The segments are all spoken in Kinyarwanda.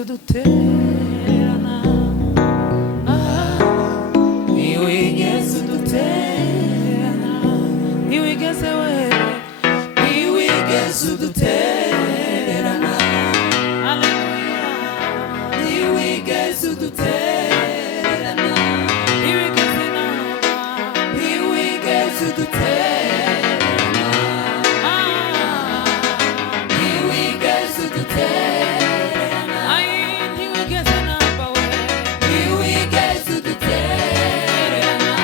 udutererana, ntiwigeze udutererana, ntiwigeze we, ntiwigeze udutererana, ntiwigeze udutererana, ntiwigeze naba, ntiwigeze udutererana, ntiwigeze udutererana, ntiwigeze naba we, ntiwigeze udutererana,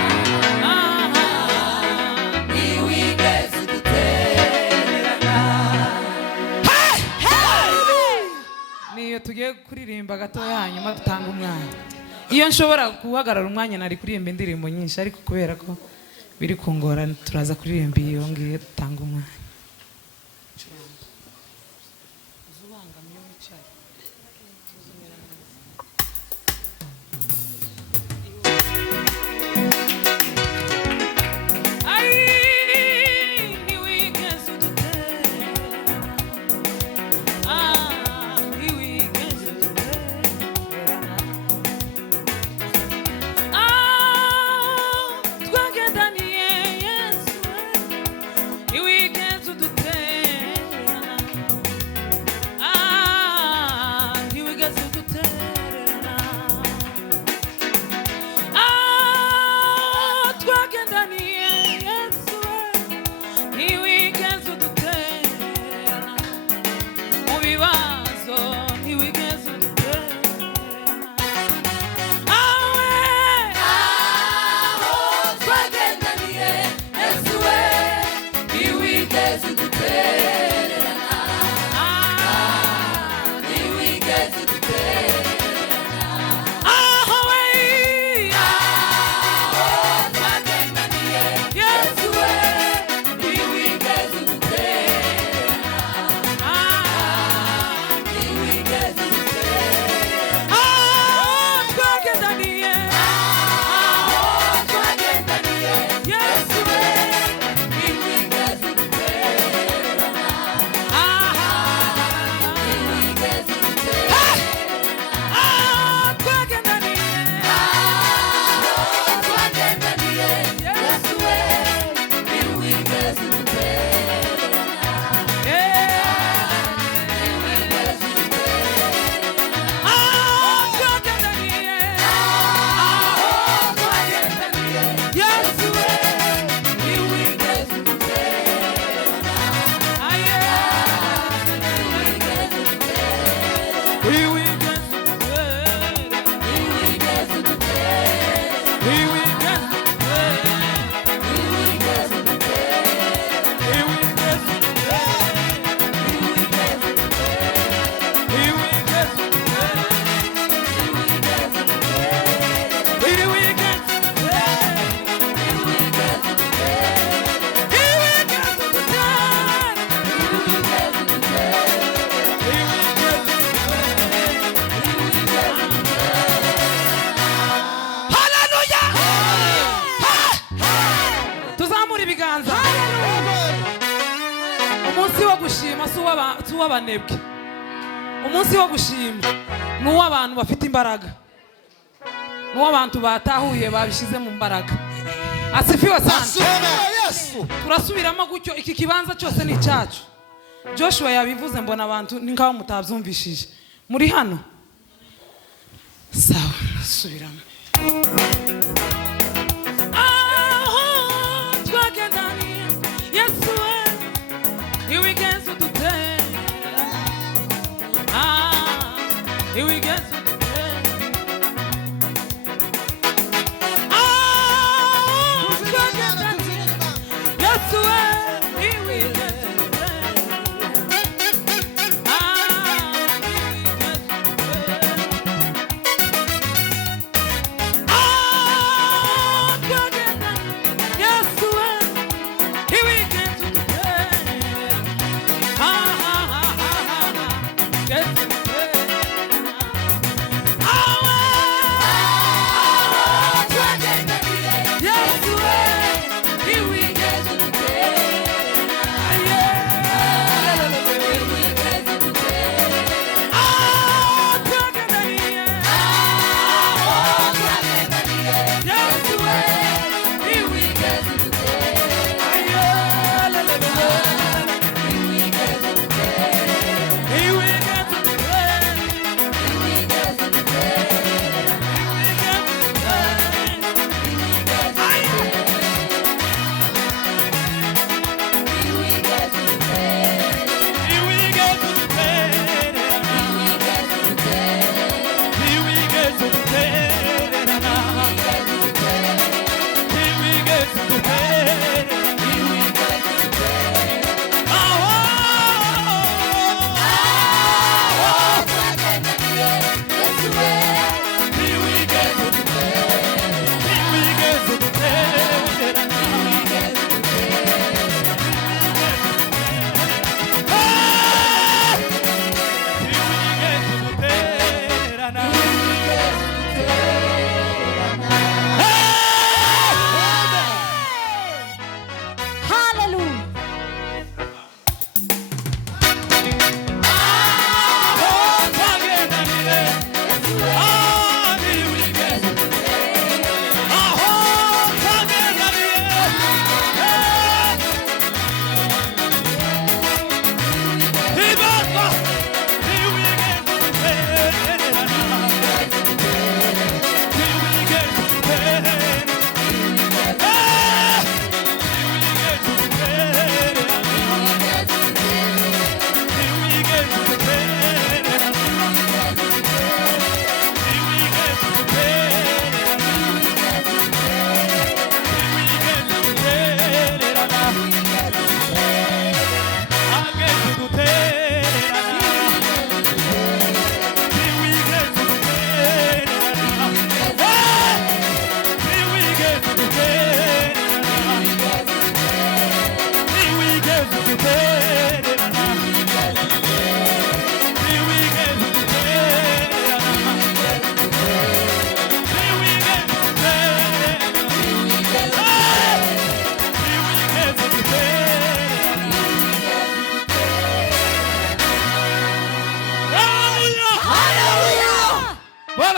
ntiwigeze udutererana. Niyo tugiye kuririmba gatoya hanyuma dutanga umwanya. Iyo nshobora guhagarara umwanya nari kuririmba indirimbo nyinshi, ariko kubera ko biri kungora turaza kuririmba iyo ngiye dutanga umwanya. Uw'abanebwe, umunsi wo gushima ni uw'abantu bafite imbaraga, ni uw'abantu batahuye babishyize mu mbaraga. Asifiwe sana. Turasubiramo gutyo, iki kibanza cyose ni icyacu. Joshua yabivuze, mbona abantu ni ngaho mutabyumvishije. Muri hano sawa, subiramo. Twagendaniye Yesu we, ntiwigeze udutererana. Here we go.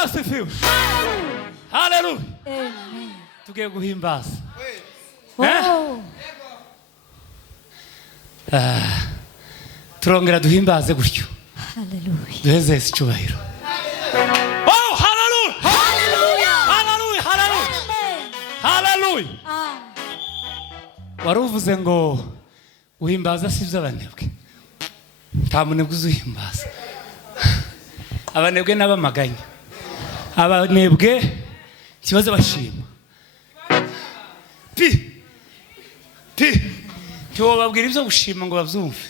asifiwe. Haleluya. Amen. Tugiye guhimbaza. Oh. Turongera duhimbaze gutyo. Hallelujah. Duheze icyubahiro. Oh, hallelujah. Hallelujah. Hallelujah. Hallelujah. Amen. Hallelujah. Waruvuze ngo uhimbaza si by'abanebwe. Nta munebwe uzuhimbaza. Abanebwe n'abamaganya. Abanebwe kibazo bashima. Tiwo babwira ibyo gushima ngo babyumve.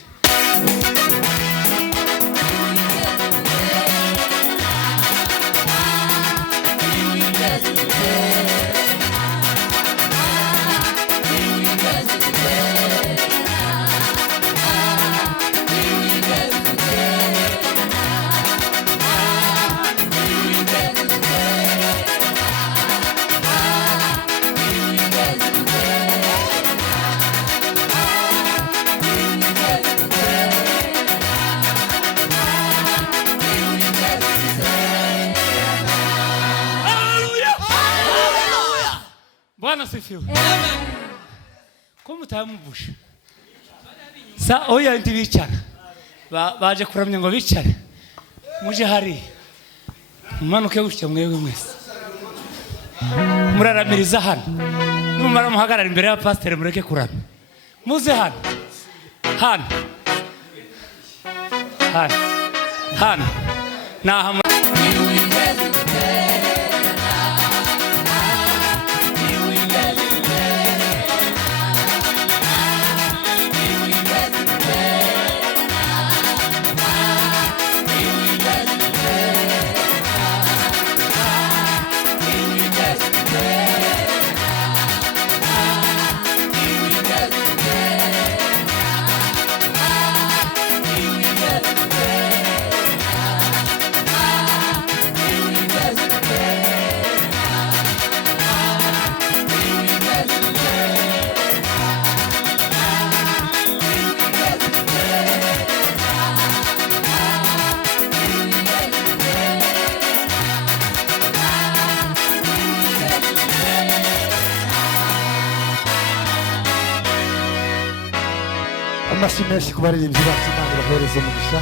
Bwana sifiwe. Ko mutamubusha. Oya ndi bicara. Baje kuramya ngo bicare. Muje hari. Mumanuke gutya mwebwe mwese. Muraramiriza hano. Numara muhagarara imbere ya pastor mureke kuramya. Muze hano. Hano. Hano. Hano. Naha amashyi menshi ku baririmbyi bacu Imana ibahereze umugisha.